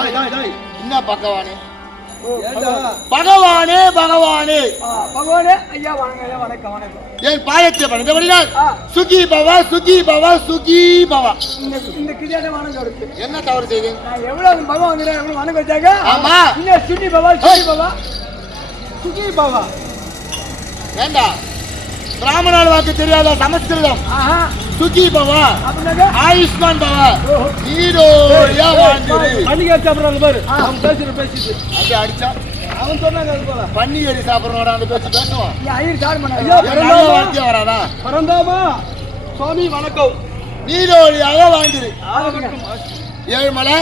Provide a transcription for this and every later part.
என்ன பகவானே பகவானே பகவானே பகவானே ஐயா வணக்கம் ஐயா வணக்கம் வணக்கம். என் பாயத்தை பணிந்தபடினால் சுகி பவா சுகி பவா சுகி பவா. இந்த கிரியாட வணக்கம் இருக்கு. என்ன தவறு செய்து நான் எவ்வளவு பகவான் வந்து எவ்வளவு வணக்கம் வச்சாங்க. ஆமா இன்னும் சுகி பவா சுகி பவா சுகி பவா வேண்டா. பிராமணால் வாக்கு தெரியாத சமஸ்கிருதம். சுகி பவா ஆயுஷ்மான் பவா நீரோயா வாழ்ந்துரு. பன்னிகை சாப்பிடுறாங்க பாரு. அவன் பேசிட்டு அப்படி அடிச்சா அவன் சொன்னாங்க அது போல. பன்னிகறி சாப்பிடுறோட அந்த பேச்சு பேசுவான். ஐயர் சார் பண்ண வார்த்தை வராதா? பரந்தாமா சுவாமி வணக்கம். நீரோழியாக வாழ்ந்துரு. ஏழுமலை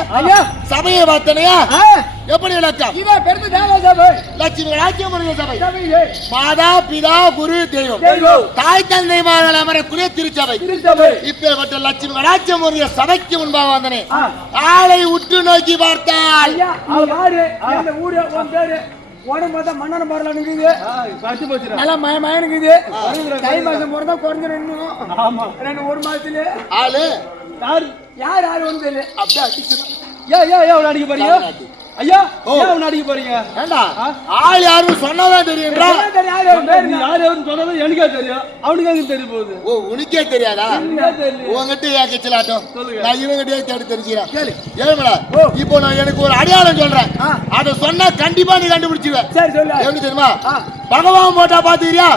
சபையை பார்த்தனையா எப்படி இலக்கம்? லட்சுமி ராஜ்யம் சபை. மாதா பிதா குரு தெய்வம் தாய் தந்தை மார்கள் அமரக்கூடிய திருச்சபை. இப்பேற்பட்ட லட்சுமி ராஜ்யம் சபைக்கு முன்பாக வந்தனே ஆளை உற்று நோக்கி பார்த்தால் ஒரு மாசத்துல ஆளு யார் யாரு வந்து அடிக்க போறீங்க ஐயா? அடிக்க போறீங்க ஆள் யாரும் சொன்னதான் தெரியும். யாரும் சொன்னதும் எனக்கே தெரியும். அவனுக்கு தெரியும் போகுது. ஓ உனக்கே தெரியாதா? உங்ககிட்ட ஏன் கச்சலாட்டம்? நான் இவங்கிட்டே தேடி தெரிஞ்சுக்கிறேன். ஏழுமலா இப்போ நான் எனக்கு ஒரு அடையாளம் சொல்றேன். அதை சொன்னா கண்டிப்பா நீ கண்டுபிடிச்சுவேன். எப்படி தெரியுமா? பகவான் போட்டா பாத்துக்கிறியா?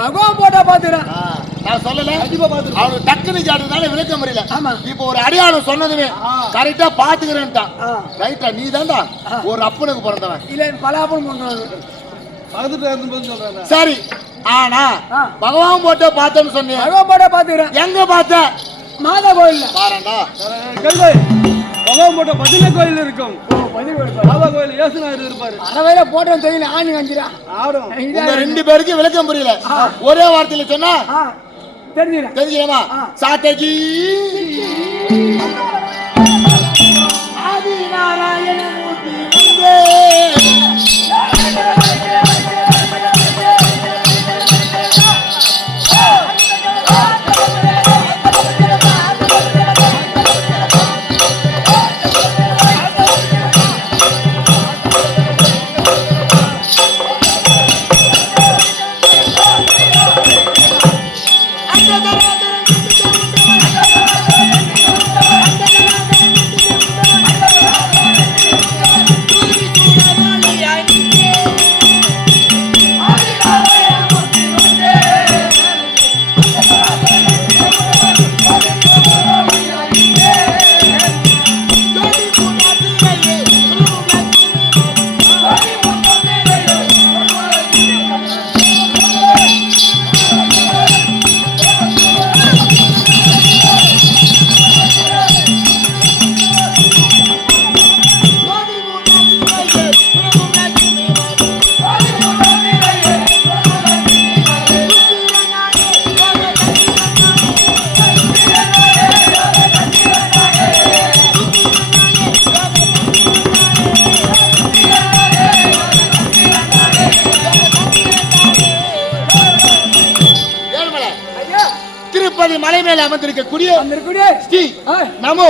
பகவான் போட்டா பாத்துக்கிறேன். நான் சொல்லல அவனுக்கு டக்குனு கேட்டதுனால விளக்க முடியல. இப்போ ஒரு அடையாளம் சொன்னதுமே கரெக்டா பாத்துக்கிறேன்ட்டான். ரைட்டா நீ தான்டா ஒரு அப்பனுக்கு பிறந்தவன். இல்ல பல அப்பன் சொல்றேன். சரி ஆனா பகவான் போட்ட பார்த்தேன்னு சொன்னேன். பகவான் போட்டா பாத்துக்கிறேன். எங்க பார்த்த? மாதா கோயில் பாருடா. பகவான் போட்ட பதில கோயில் இருக்கும். மாதா கோயில் ஏசுநாதர் இருப்பாரு. அறவையில போட்டோம் தெரியல ஆணி வந்துடா. உங்க ரெண்டு பேருக்கு விளக்கம் புரியல. ஒரே வார்த்தையில சொன்னா தெரிஞ்சுக்கலாமா? சாத்தகி ஆதி நாராயண மூர்த்தி மலை மேல அமர்ந்திருக்கக்கூடிய ஸ்ரீ நமோ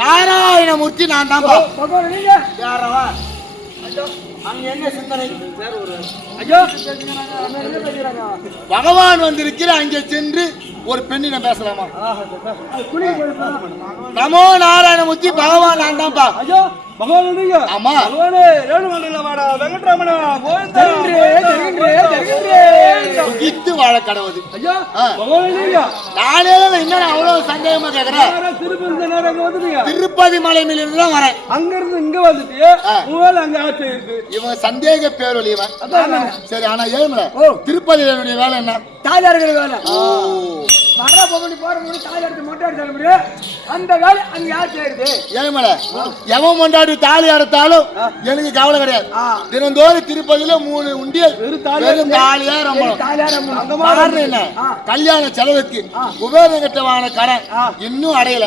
நாராயணமூர்த்தி நான் தான். அங்க என்ன சிந்தனை? பகவான் வந்திருக்கிற அங்கே சென்று ஒரு பெண்ணிடம் பேசலாமா? நமோ நாராயணமூர்த்தி பகவான் நான் தான்ப்பா. ஆமா இத்து வாழ கடவுது. நானே என்ன அவ்வளவு சந்தேகமா கேக்குறேன். திருப்பதி மலை மேல இருந்து தான் வரேன். அங்க இருந்து இங்க வந்துட்டு இவன் சந்தேக பேரொலி இவன். சரி ஆனா ஏழுமலை திருப்பதி வேலை என்ன? தாயார்கள் வேலை. வர போக போற தாயாருக்கு மொட்டை அடிச்சாலும் முடியும். அந்த வேலை அங்க யார் செய்யுது? ஏழுமலை எவன் கொண்டாடி தாலி அறுத்தாலும் எனக்கு கவலை கிடையாது. தினந்தோறும் திருப்பதியில 3 உண்டியல் கல்யாண செலவுக்கு உபயோகமான கடன் இன்னும் அடையல.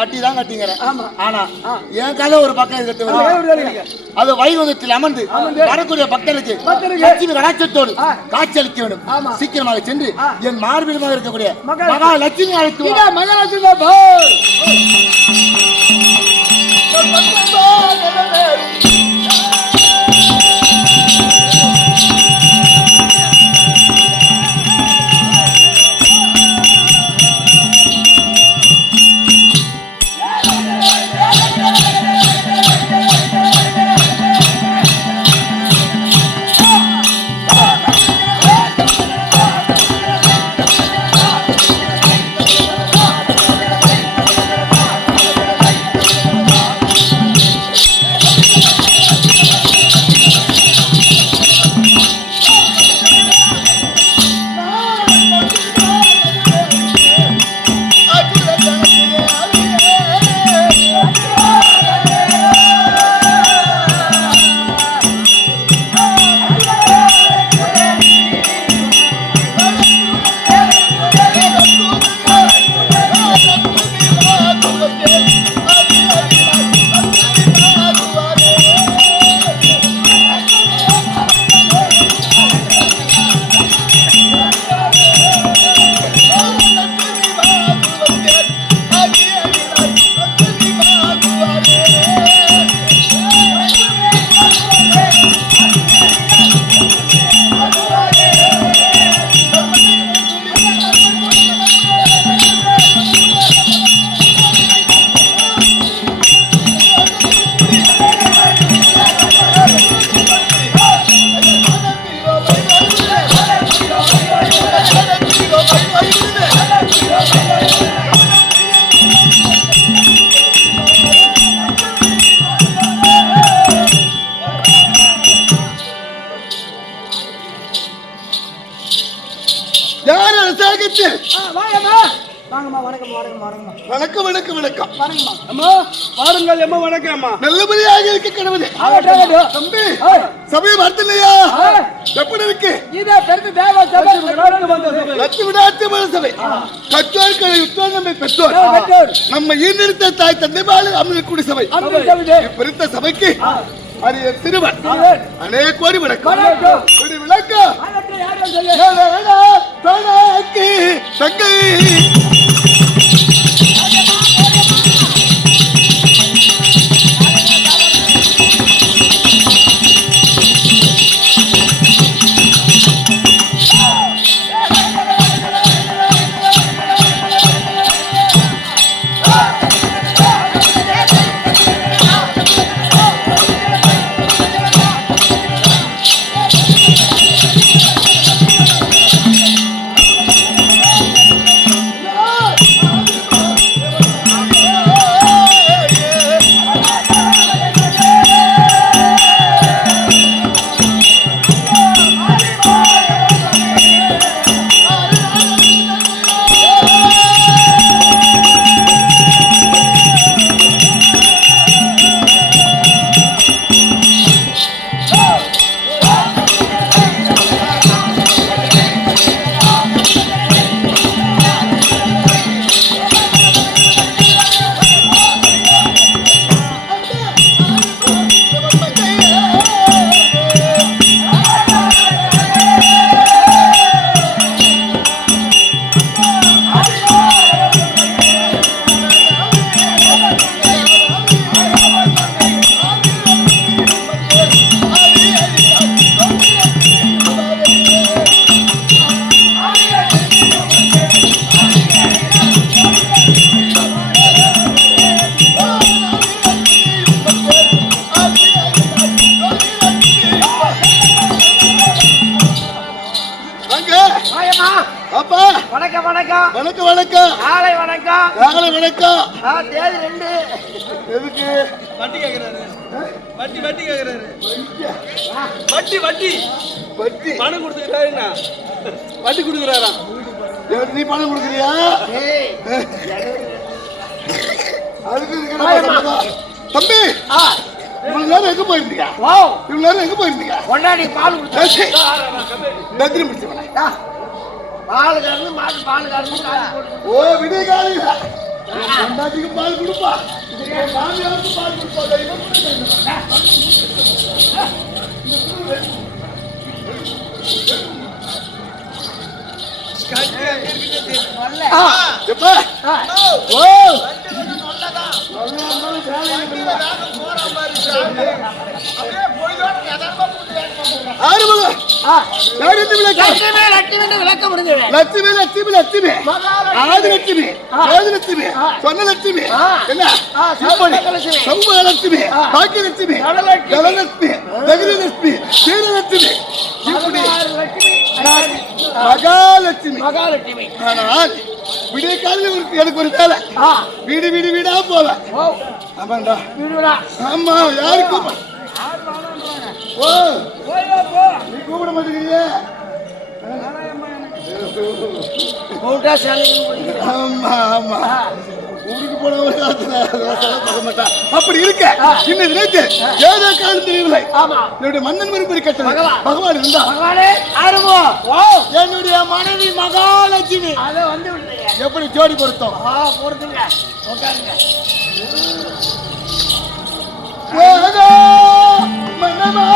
வட்டி தான் கட்டிங்கிறேன். ஆனா என் கதை ஒரு பக்கம் இருக்கிறது. அது வைகுந்தத்தில் அமர்ந்து வரக்கூடிய பக்தருக்கு லட்சுமி கடாட்சத்தோடு காட்சியளிக்க வேண்டும். சீக்கிரமாக சென்று என் மார்பிடமாக இருக்கக்கூடிய மகாலட்சுமி அழைத்து மகாலட்சுமி வணக்கம் வணக்கம் வணக்கம். அம்மா பாருங்கள் அம்மா வணக்கம் அம்மா. நல்லபடியாக இருக்க கடவுளே. தம்பி சபையை வரத்தில்லையா? எப்படி இருக்கு? இதே பெருத்து தேவ சபை லட்சுமி நாட்டியமான சபை. கற்றோர்களை யுத்தம் நம்மை பெற்றோர். நம்ம ஈர்ந்தெடுத்த தாய் தந்தை பாலு அமிர்தக்குடி சபை. பெருத்த சபைக்கு அரிய சிறுவன் அநேக கோடி வணக்கம். ஒரு விளக்கம் தங்கை வணக்கம் வணக்கம் வணக்கம் வணக்கம். காலை வணக்கம் காலை வணக்கம். தேதி 2 எதுக்கு வட்டி கேக்குறாரு. வட்டி வட்டி கேக்குறாரு. வட்டி வட்டி வட்டி பணம் கொடுத்துக்கிறாரு. என்ன வட்டி கொடுக்குறாராம். நீ பணம் கொடுக்குறியா? ஏய் அதுக்கு தம்பி இவ்வளவு நேரம் எங்க போயிருந்தீங்க? வாவ் இவ்வளவு நேரம் எங்க போயிருந்தீங்க? கொண்டாடி பால் குடிச்சு தத்திரி முடிச்சவன. பால் கறந்து மாட்டு பால் கறந்து ஓ விடிய காலையில கொண்டாட்டிக்கு பால் கொடுப்பா. மாமியாருக்கு பால் கொடுப்பா. எப்பா ஓ விளக்கம் முடிஞ்சது லட்சுமி லட்சுமி லட்சுமி ஆதி லட்சுமி ஆதி லட்சுமி சொன்ன லட்சுமி என்ன சௌம லட்சுமி பாக்கிய லட்சுமி கலலட்சுமி நகரலட்சுமி சீரலட்சுமி இப்படி மகாலட்சுமி மகாலட்சுமி ஆனால் விடிய காலையில் எனக்கு ஒரு வேலை வீடு வீடு வீடா போவேன். ஆமாண்டா ஆமா யாருக்கும் ஓ நீ கூப்பிட மாட்டேங்கிறிய? ஆமா ஆமா ஊருக்கு போனவங்க அப்படி இருக்க இன்னும் நினைத்து ஏதோ காலம் தெரியவில்லை. என்னுடைய மன்னன் விரும்பி கட்டளை பகவான் இருந்தா என்னுடைய மனைவி மகாலட்சுமி அதை வந்து எப்படி ஜோடி பொருத்தம் பொறுத்துங்க உட்காருங்க மன்னமா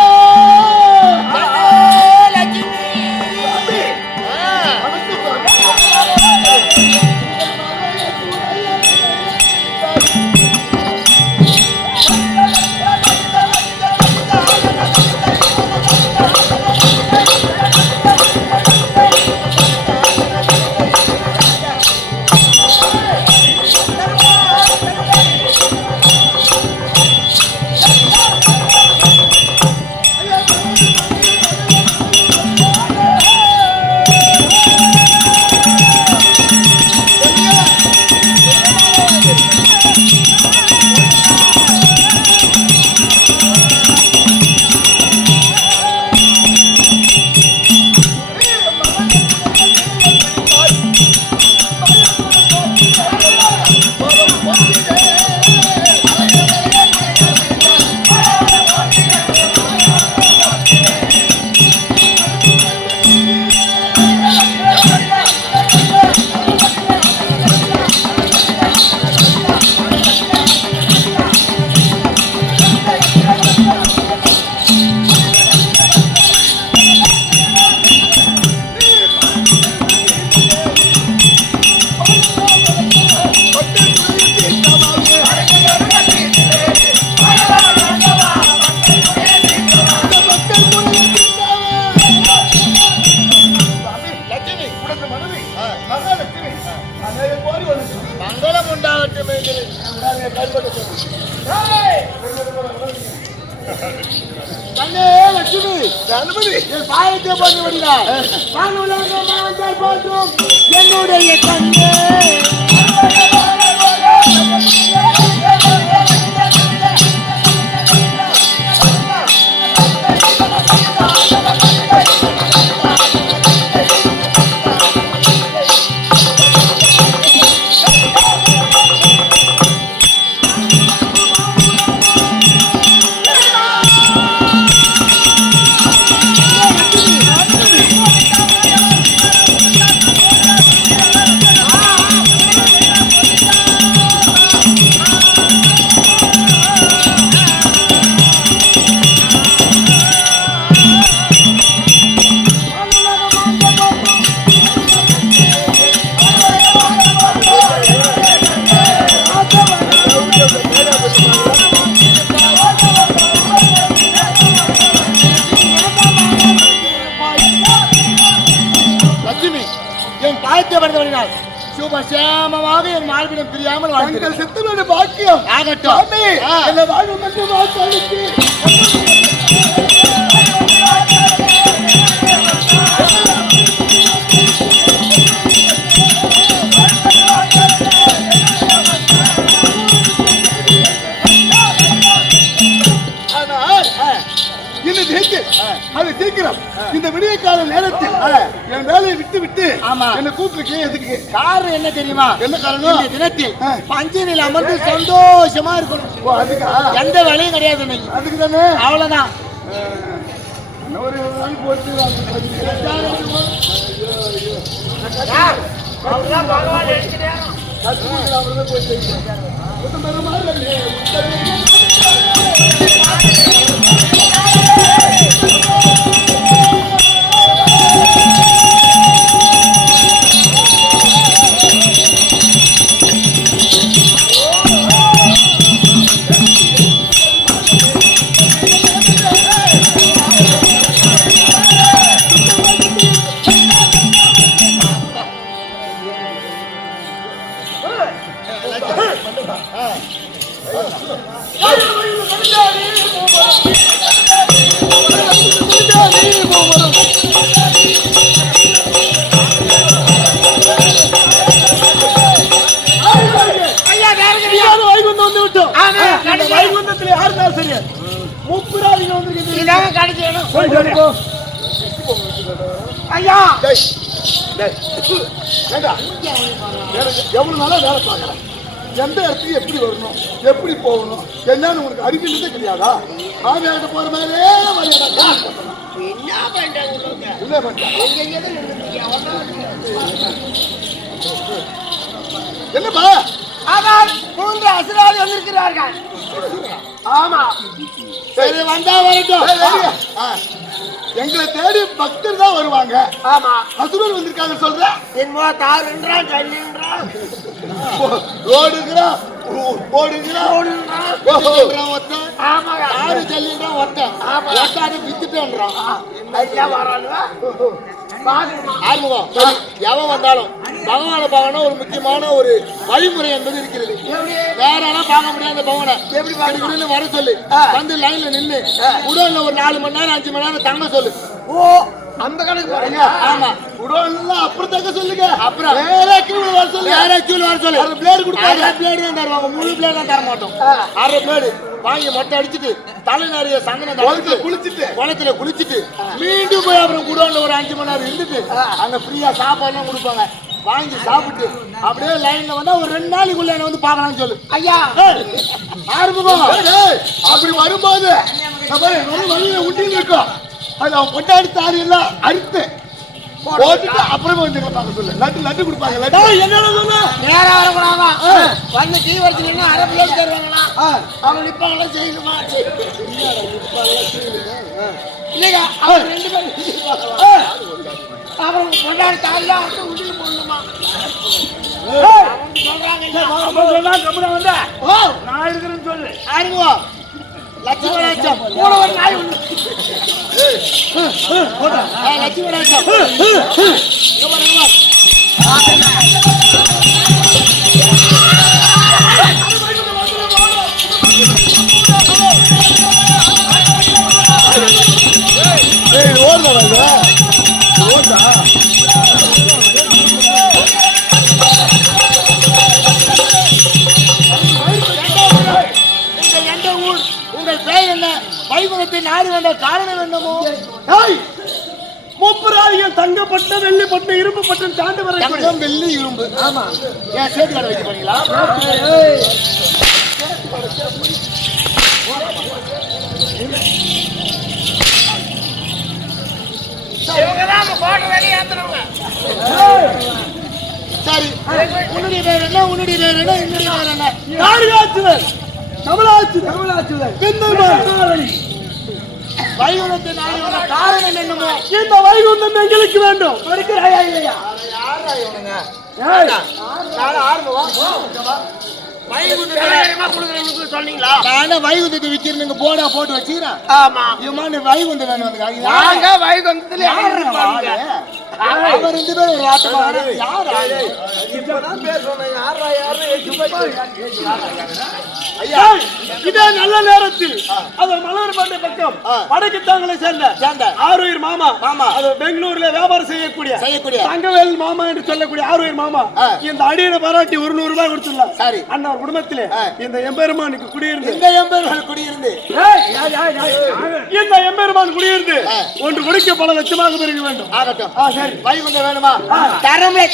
உண்டாவட்டும் கண்ணே லட்சுமி கணபதி என் பாயத்தை போட்டு விடுகிறார் போற்றும் என்னுடைய கண்ணே சுபசேமமாக என் மார்பிடம் பிரியாமல் வாழ்க்கை செத்துள்ள பாக்கியம் ஆகட்டும் என்ன வாழ்வு மட்டும் வாழ்க்கை அது சீக்கிரம் இந்த விடிய கால நேரத்தில் என் வேலையை விட்டு விட்டு என்ன கூப்பிட்டு எதுக்கு காரணம் என்ன தெரியுமா? என்ன காரணம்? இந்த தினத்தில் பஞ்சனில் அமர்ந்து சந்தோஷமா இருக்கணும். அதுக்கா? எந்த வேலையும் கிடையாது. அதுக்கு தானே? அவ்வளவுதான். வைகுந்தத்தில் யாருந்தாலும் சரி முப்புராதிங்க வந்து ஐயா எவ்வளவு நாளா வேலை பார்க்கறேன். எந்த இடத்துக்கு எப்படி வரணும், எப்படி போகணும் என்னன்னு உனக்கு அறிவின்றதே கிடையாதா? ஆவியாகிட்ட போற மாதிரியே என்னப்பா? ஆனால் 3 அசுராதி வந்திருக்கிறார்கள். ஆமா, சரி வந்தா வரட்டும். எங்களை தேடி பக்தர் தான் வருவாங்க. ஆமா, அசுரன் வந்திருக்காங்க சொல்ற. என்னமோ தாருன்றான் ஜல்லின்றான் ரோடுங்கிறான் ஓடுங்கிறான் ஓடுங்கிறான் ஒருத்தன். ஆமா, தாரு ஜல்லின்றான் ஒருத்தன். ஒட்டாரு வித்துட்டேன்றான். எல்லாம் வரானுவா ஆறுமுகம். எவன் வந்தாலும் பகவானை பார்க்கணும். ஒரு முக்கியமான ஒரு வழிமுறை என்பது இருக்கிறது. வேற பார்க்க முடியாத பகவானை எப்படி பார்க்கணும்னு வர சொல்லு. வந்து லைன்ல நின்று உடல்ல ஒரு 4 மணி நேரம் 5 மணி நேரம் தங்க சொல்லு. ஓ, அந்த கணக்கு பாருங்க. ஆமா, உடல்ல அப்புறம் தங்க சொல்லுங்க. அப்புறம் வேற கியூல வர சொல்லு. வேற கியூல வர சொல்லு. ஒரு பிளேட் கொடுப்பாங்க. பிளேட் தான் தருவாங்க. முழு பிளேட் தான் தர மாட்டோம். 6 பிளேட் வாங்கி மொட்டை அடிச்சுட்டு தலை நிறைய சந்தனம் குளத்துல குளிச்சுட்டு மீண்டும் போய் அப்புறம் குடோன்ல ஒரு 5 மணி நேரம் இருந்துட்டு அங்க ஃப்ரீயா சாப்பாடுலாம் கொடுப்பாங்க. வாங்கி சாப்பிட்டு அப்படியே லைன்ல வந்தா ஒரு 2 நாளைக்குள்ள என்ன வந்து பாக்கலாம்னு சொல்லு. ஐயா ஆரம்பம் அப்படி வரும்போது வழியில ஊட்டின்னு இருக்கோம். அது அவன் கொண்டாடி தாரி எல்லாம் அறுத்து போட்டுட்டு அப்புறமா வந்து பார்க்க சொல்லு. லட்டு கொடுப்பாங்க. லட்டு என்னன்னு சொல்லு. நேரா வரக்கூடாதா? வந்து டீ வச்சுனா அரை பிளேட் தருவாங்களா? அவங்க நிப்பாங்களா செய்யணுமா? இல்லையா? அவங்க 2 பேரும் அப்புறம் கொண்டாடி தாரிலாம் அறுத்து உண்டியில் போடணுமா? நான் இருக்கிறேன்னு சொல்லு. ஆறுவா லட்சுமணாச்சம் கூட ஒரு நாய் உண்டு. லட்சுமணாச்சம் உங்கள் பெயர் என்ன? வைகுந்தத்தை நாடு வேண்ட காரணம் என்னமோ? முப்பராதிகள் தங்கப்பட்ட வெள்ளிப்பட்டு இரும்பு பட்டம் தாண்டு வர தங்கம் வெள்ளி இரும்பு. ஆமா, ஏன் சேர்த்து கடை வைக்க போறீங்களா? சரி, உன்னுடைய பேர் என்ன? உன்னுடைய பேர் என்ன? என்னுடைய பேர் என்ன? காரியாச்சுவர் தமிழாச்சுவர் வைகுந்தத்தை நாடு வேண்ட காரணம் என்னமோ? இந்த வைகுந்தம் எங்களுக்கு வேண்டும். கொடுக்கிறாயா இல்லையா? யாரா இவனுங்க? வைகுந்தத்தை விக்கிறீங்க போடா போட்டு வச்சுக்கிறேன். ஆமா, வைகுந்தம் வேணும். நாங்க வைகுந்தத்துல அவர் 2 பேரும் ஒரு ஆட்டமா யாரு? இதே நல்ல நேரத்தில் அது மலர்பட்டை பக்கம் வடக்கு தாங்களை சேர்ந்த ஆறுயிர் மாமா அது பெங்களூர்ல வியாபாரம் செய்யக்கூடிய தங்கவேல் மாமா என்று சொல்லக்கூடிய ஆறுயிர் மாமா இந்த அடியை பாராட்டி 100 ரூபாய் கொடுத்துடலாம். சரி, அண்ணா குடும்பத்திலே இந்த எம்பெருமானுக்கு குடியிருந்து இந்த எம்பெருமான் குடியிருந்து ஒன்று கொடுக்க பல லட்சமாக பெருக வேண்டும். ஆகட்டும். சரி, வைகுந்தம் வேணுமா? தரமே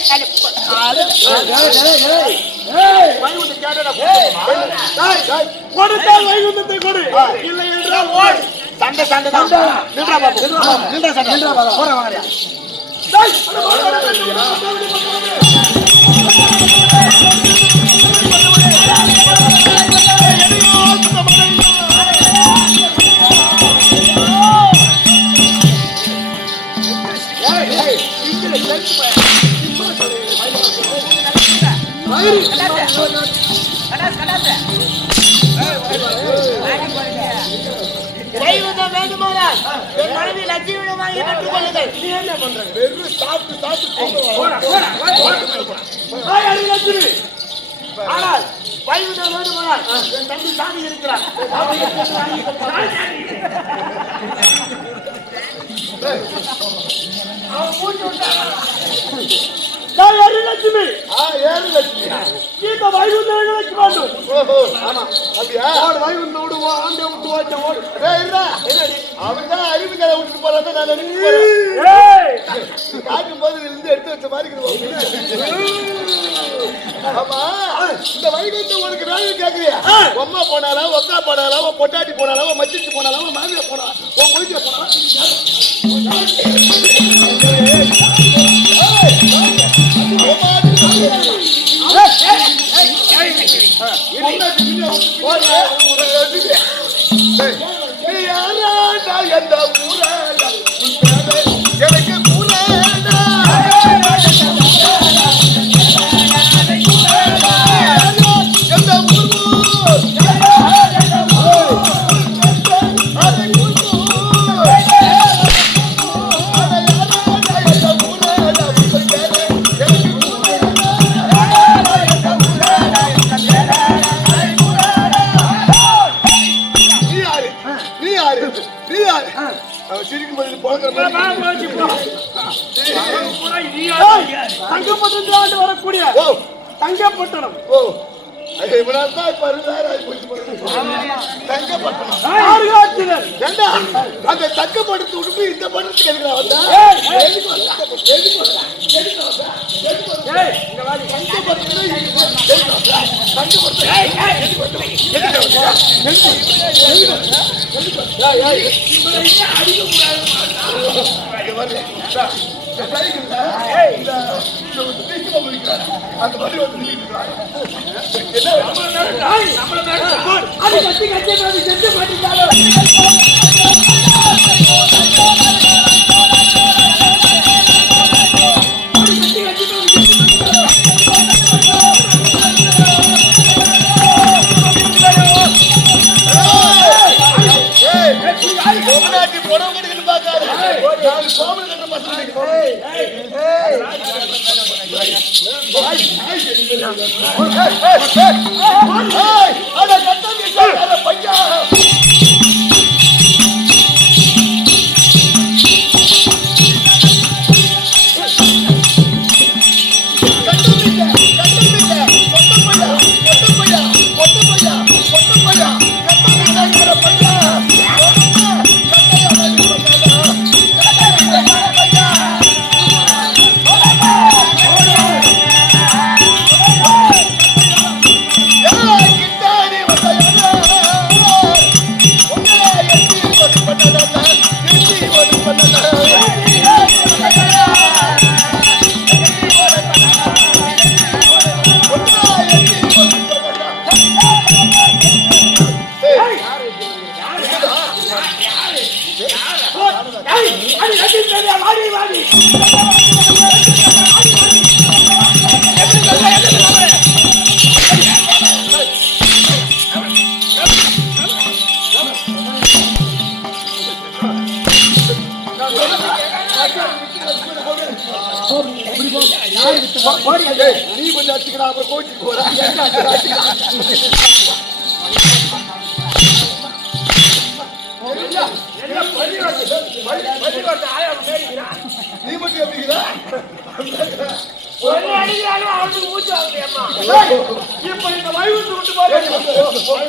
கொடுத்தால் வைகுந்தத்தை கொடு, இல்லை என்றால் ஓடு. சண்டை சண்டை தான். நின்றா பாப்பு, நின்றா சண்டை, நின்றா பாப்பா. போற வாங்கயா. வைகுந்தம் வேண்டுமானால் என் மனைவி லட்சுமியிடம் வாங்கி பெற்றுக் கொள்ளுங்கள். நீ என்ன பண்ற? வெறும் சாப்பிட்டு ஆனால் வைகுந்தம் வேண்டுமானால் என் தம்பி சாமி இருக்கிறார். லட்சுமி இந்த வைகுந்தம் எங்களுக்கு வேண்டும். வைகுந்தம் விடுவோம், ஆண்டை விட்டு வாய்ச்ச ஓடு. அவன்தான் அறிவுகளை விட்டுட்டு போறாங்க. பார்க்கும் போது இருந்து எடுத்து வச்ச மாதிரி ஆமா, இந்த வைகுந்தம் உனக்கு வேலை கேட்கறியா? அம்மா போனாலும் ஒக்கா போனாலும் பொட்டாட்டி போனாலும் மச்சிட்டு போனாலும் மாமியா போனாலும் உன் மொழிய எந்த ஊரா எனக்கு தங்கப்பட்டு வரக்கூடிய தங்கப்பட்டணம். அந்த தங்கப்படுத்து உடுப்பு இந்த படத்துக்கு பையா நீ கொஞ்சம் அடிச்சுக்கடா அப்புறம் கோச்சிட்டு போற நீ மட்டும் எப்படிங்கிறா இப்ப இந்த வைகுண்டம் விட்டு போய்